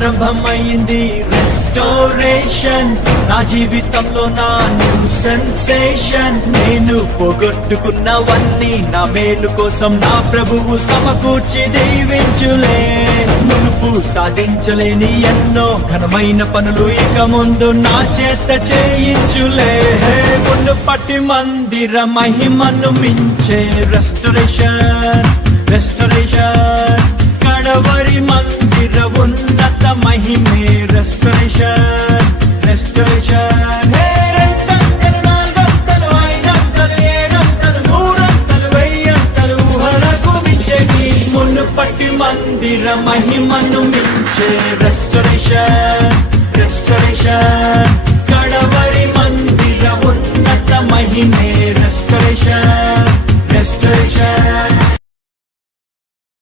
ఆరంభమైంది రెస్టోరేషన్, నా జీవితంలో నా న్యూ సెన్సేషన్. నేను పోగొట్టుకున్నవన్నీ నా మేలు కోసం నా ప్రభువు సమకూర్చి దీవించులే. మునుపు సాధించలేని ఎన్నో ఘనమైన పనులు ఇక ముందు నా చేత చేయించులే. మునుపటి మందిర మహిమను మించే రెస్టోరేషన్, రెస్టోరేషన్. కడవరి మందిర ఉన్నత మహిమే రెస్టోరేషన్, రెస్టోరేషన్. రెండంతలు, నాలుగంతలు, ఐదంతలు, ఏడంతలు, నూరంతలు, వెయ్యంతలు, ఊహలకు మించేది. మునుపటి మందిర మహిమను మించే రెస్టోరేషన్, రెస్టోరేషన్. కడవరి మందిర ఉన్నత మహిమే రెస్టోరేషన్, రెస్టోరేషన్.